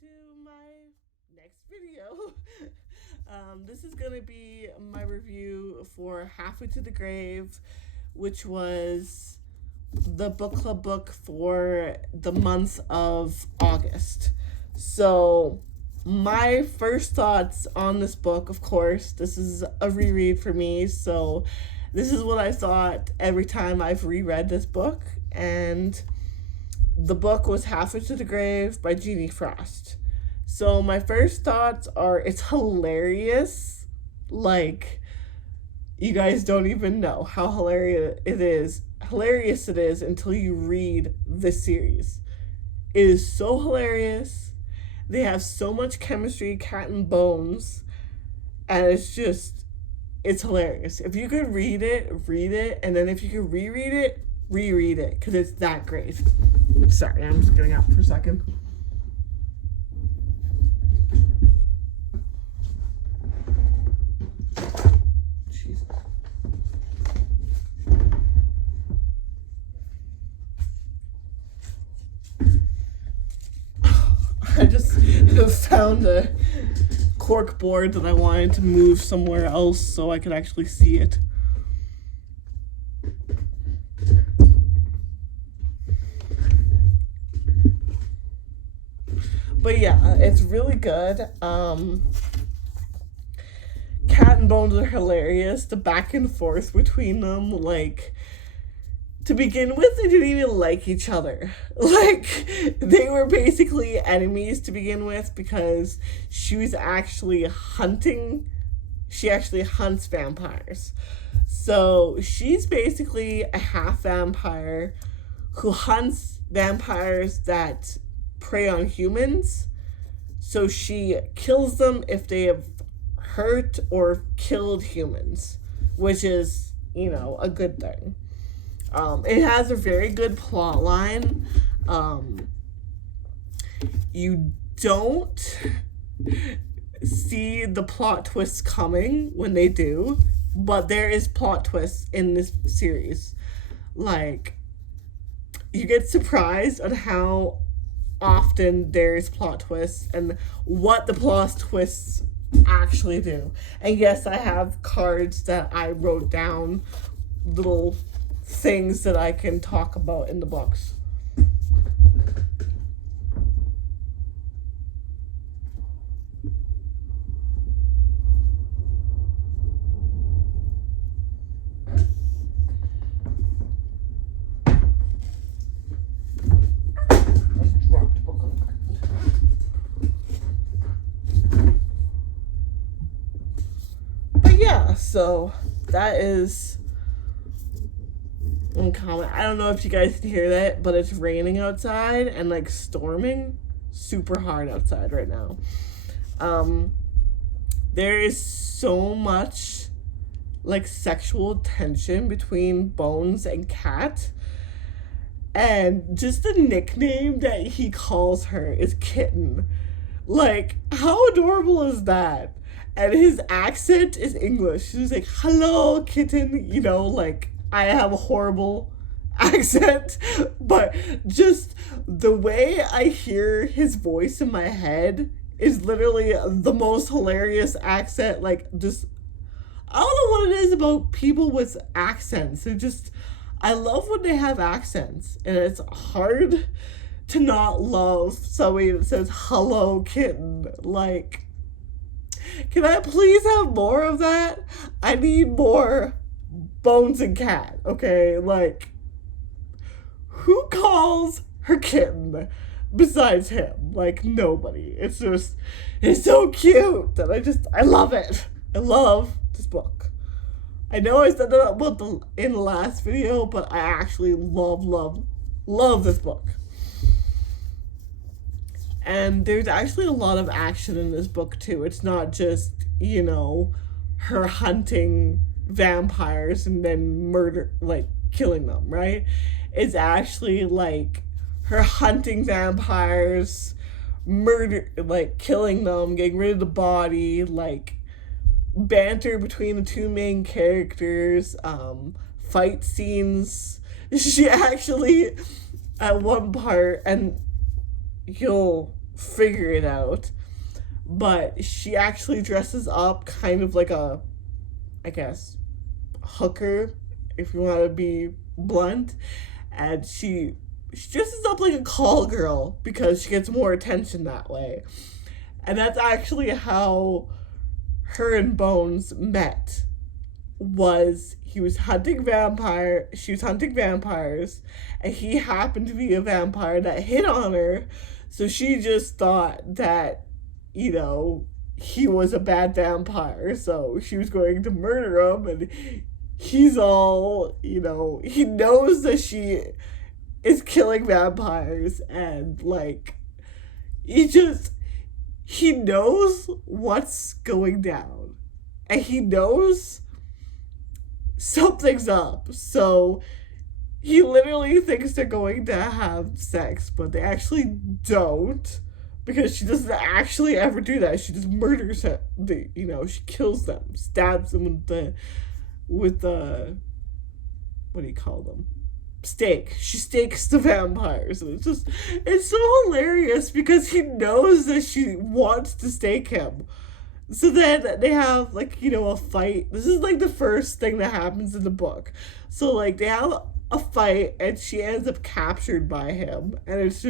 to my next video. This is going to be my review for Halfway to the Grave, which was the book club book for the month of August. So, my first thoughts on this book, of course, this is a reread for me, so this is what I thought every time I've reread this book, and the book was Halfway to the Grave by Jeanie Frost. So my first thoughts are it's hilarious. Like, you guys don't even know how hilarious it is until you read this series. It is so hilarious. They have so much chemistry, Cat and Bones, and it's hilarious. If you could read it, and then if you could reread it, because it's that great. Sorry, I'm just getting out for a second. Jesus. I just found a cork board that I wanted to move somewhere else so I could actually see it. But yeah, it's really good. Cat and Bones are hilarious. The back and forth between them, like, to begin with, they didn't even like each other. Like, they were basically enemies to begin with because she actually hunts vampires. So she's basically a half vampire who hunts vampires that prey on humans. So she kills them if they have hurt or killed humans, which is, a good thing. It has a very good plot line. You don't see the plot twists coming when they do, but there is plot twists in this series. Like, you get surprised at how often there's plot twists and what the plot twists actually do. And yes, I have cards that I wrote down, little things that I can talk about in the books. So that is one comment. I don't know if you guys can hear that, but it's raining outside and like storming super hard outside right now. There is so much like sexual tension between Bones and Cat, and just the nickname that he calls her is Kitten. Like, how adorable is that? And his accent is English. He's like, hello, kitten. Like, I have a horrible accent. But just the way I hear his voice in my head is literally the most hilarious accent. Like, just, I don't know what it is about people with accents. I love when they have accents. And it's hard to not love somebody that says, hello, kitten. Like, can I please have more of that? I need more Bones and Cat, okay? Like, who calls her kitten besides him? Like, nobody. It's so cute. And I love it. I love this book. I know I said that in the last video, but I actually love this book. And there's actually a lot of action in this book, too. It's not just, her hunting vampires and then killing them, right? It's actually, like, her hunting vampires, killing them, getting rid of the body, like, banter between the two main characters, fight scenes. She actually, at one part, and you'll figure it out. But she actually dresses up kind of like a, I guess, hooker, if you want to be blunt. And she dresses up like a call girl because she gets more attention that way. And that's actually how her and Bones met. Was he was hunting vampire she was hunting vampires, and he happened to be a vampire that hit on her, so she just thought that, you know, he was a bad vampire, so she was going to murder him. And he's all, you know, he knows that she is killing vampires, and like he knows what's going down, and he knows something's up. So he literally thinks they're going to have sex, but they actually don't, because she doesn't actually ever do that. She just murders him. You know, she kills them, stabs them with the what do you call them? Stake. She stakes the vampires, and it's so hilarious because he knows that she wants to stake him. So then they have, like, you know, a fight. This is like the first thing that happens in the book. So like they have a fight, and she ends up captured by him, and it's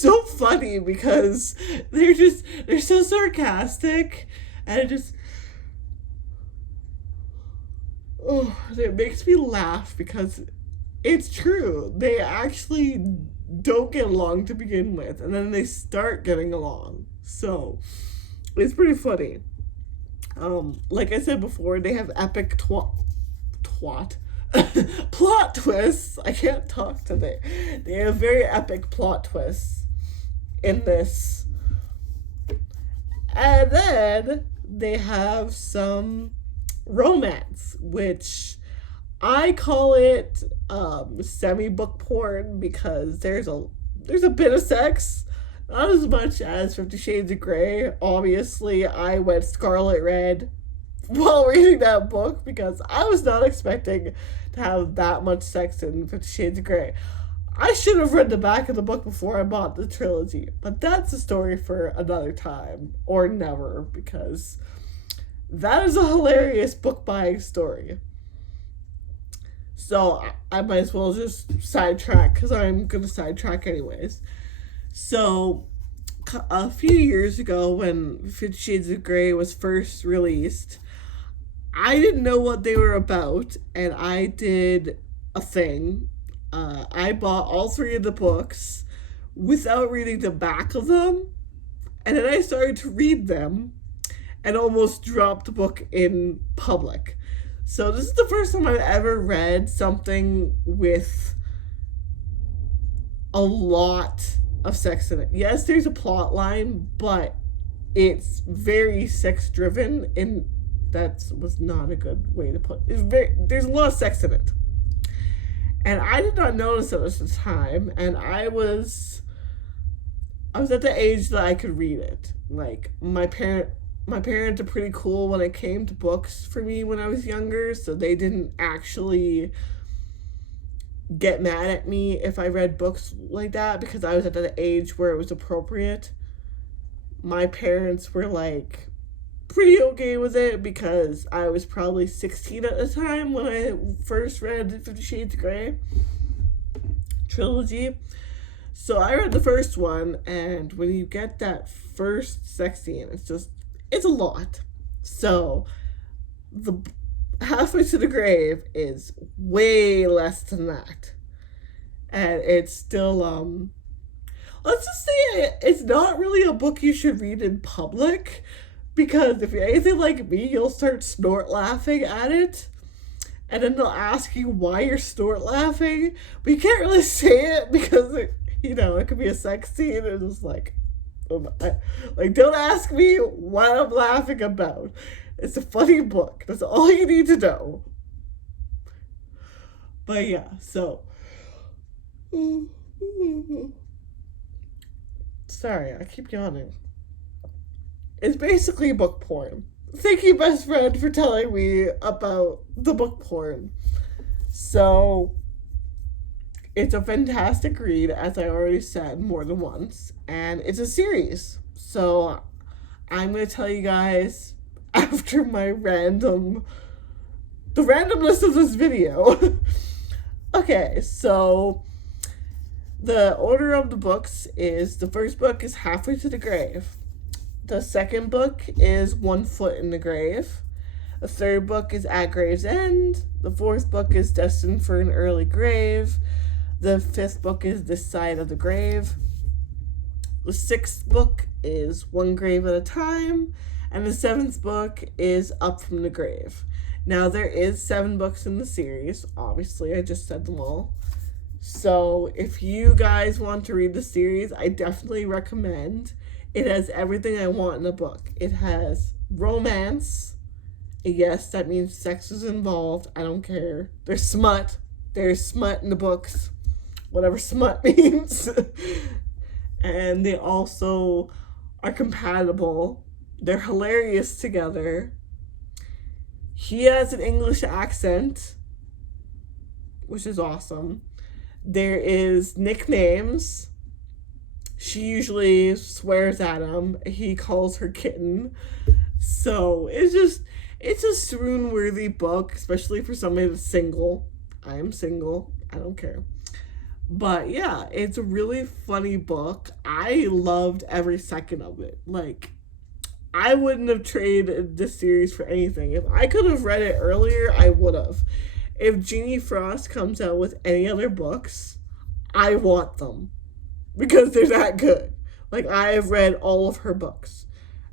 so funny because they're so sarcastic, and it makes me laugh because it's true. They actually don't get along to begin with, and then they start getting along. So it's pretty funny. Like I said before, they have epic plot twists. I can't talk today. They have very epic plot twists in this. And then they have some romance, which I call it semi book porn, because there's a bit of sex, not as much as 50 Shades of Grey. Obviously, I went scarlet red while reading that book because I was not expecting to have that much sex in 50 Shades of Grey. I should have read the back of the book before I bought the trilogy, but that's a story for another time, or never, because that is a hilarious book buying story. So I might as well just sidetrack, because I'm going to sidetrack anyways. So a few years ago, when 50 Shades of Grey was first released, I didn't know what they were about, and I did a thing. I bought all three of the books without reading the back of them, and then I started to read them and almost dropped the book in public. So this is the first time I've ever read something with a lot of sex in it. Yes, there's a plot line, but it's very sex driven, and that was not a good way to put it. There's a lot of sex in it. And I did not notice it at the time, and I was at the age that I could read it. Like, my parents are pretty cool when it came to books for me when I was younger, so they didn't actually get mad at me if I read books like that, because I was at the age where it was appropriate. My parents were like pretty okay with it because I was probably 16 at the time when I first read 50 Shades of Grey trilogy. So I read the first one, and when you get that first sex scene, it's a lot. So the Halfway to the Grave is way less than that. And it's still, let's just say it's not really a book you should read in public, because if you're anything like me, you'll start snort laughing at it. And then they'll ask you why you're snort laughing, but you can't really say it because, it could be a sex scene, and it's like, don't ask me what I'm laughing about. It's a funny book. That's all you need to know. But yeah, so. Sorry, I keep yawning. It's basically book porn. Thank you, best friend, for telling me about the book porn. So, It's a fantastic read, as I already said more than once, and it's a series. So I'm going to tell you guys after my the randomness of this video. Okay, so the order of the books is the first book is Halfway to the Grave. The second book is One Foot in the Grave. The third book is At Grave's End. The fourth book is Destined for an Early Grave. The fifth book is This Side of the Grave. The sixth book is One Grave at a Time. And the seventh book is Up from the Grave. Now, there is 7 books in the series. Obviously, I just said them all. So, if you guys want to read the series, I definitely recommend. It has everything I want in a book. It has romance. Yes, that means sex is involved. I don't care. There's smut. There's smut in the books. Whatever smut means. And they also are compatible. They're hilarious together. He has an English accent, which is awesome. There is nicknames. She usually swears at him. He calls her kitten. So it's a swoon-worthy book, especially for somebody that's single. I am single. I don't care. But yeah, it's a really funny book. I loved every second of it. Like, I wouldn't have traded this series for anything. If I could have read it earlier, I would have. If Jeannie Frost comes out with any other books, I want them. Because they're that good. Like, I have read all of her books.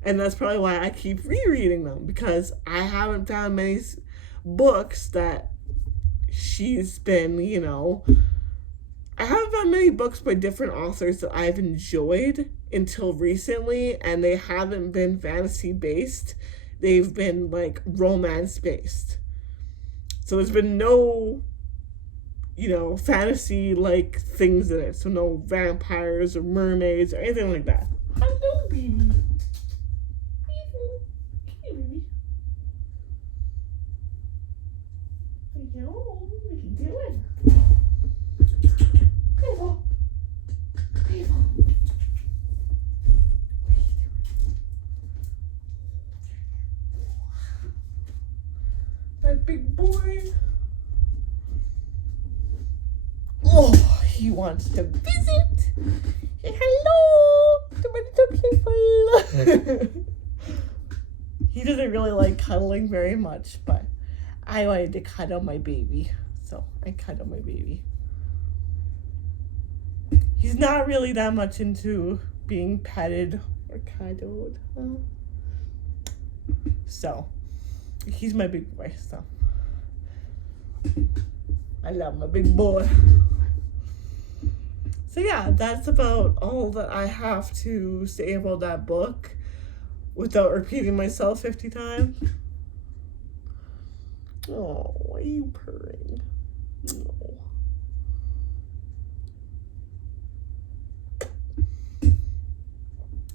And that's probably why I keep rereading them. Because I haven't found many books that she's been, I haven't found many books by different authors that I've enjoyed until recently, and they haven't been fantasy based. They've been like romance based. So there's been no, fantasy like things in it. So no vampires or mermaids or anything like that. Hello, baby. Hello, what are you doing? My big boy. Oh, he wants to visit. Hello to my little people. He doesn't really like cuddling very much, but I wanted to cuddle my baby, so I cuddle my baby. He's not really that much into being petted or cuddled. So, he's my big boy, so. I love my big boy. So yeah, that's about all that I have to say about that book without repeating myself 50 times. Oh, why are you purring? Oh.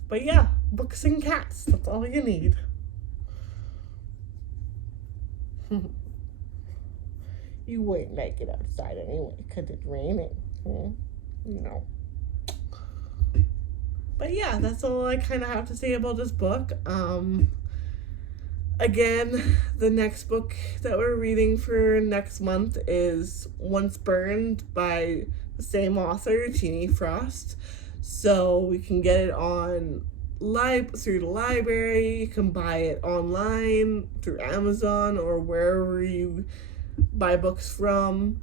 But yeah, books and cats, that's all you need. You wouldn't like it outside anyway, because it's raining. No. But yeah, that's all I kind of have to say about this book. Again, the next book that we're reading for next month is Once Burned by the same author, Jeannie Frost. So we can get it on through the library. You can buy it online through Amazon or wherever you buy books from.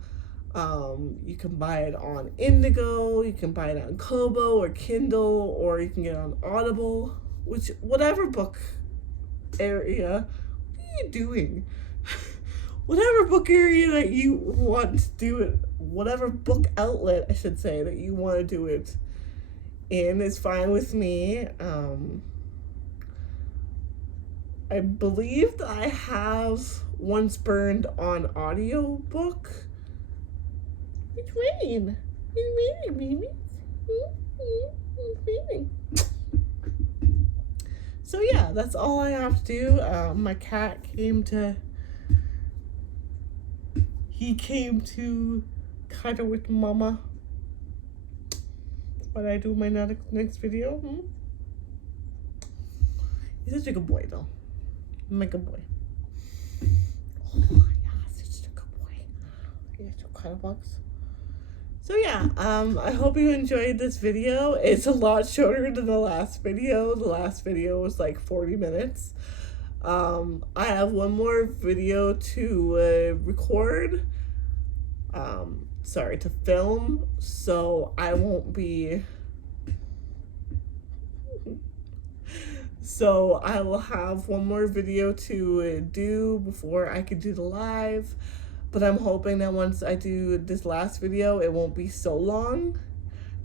You can buy it on Indigo. You can buy it on Kobo or Kindle, or you can get it on Audible. Whatever book area. What are you doing? Whatever book area that you want to do it, whatever book outlet, I should say, that you want to do it in is fine with me. I believe that I have Once Burned on audiobook. It's raining. It's raining, baby. It's raining. So yeah, that's all I have to do. My cat came to Kind of with mama. What I do in my next video? He's such a good boy, though. I'm a good boy. Oh, yeah, such a good boy. Yeah, kind of bugs. So yeah, I hope you enjoyed this video. It's a lot shorter than the last video. The last video was like 40 minutes. I have one more video to record. Sorry, to film. So I won't be... So I will have one more video to do before I could do the live. But I'm hoping that once I do this last video, it won't be so long.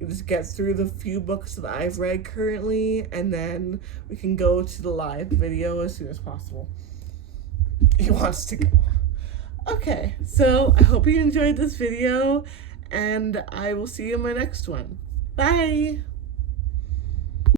You just get through the few books that I've read currently, and then we can go to the live video as soon as possible. He wants to go. Okay, so I hope you enjoyed this video, and I will see you in my next one. Bye!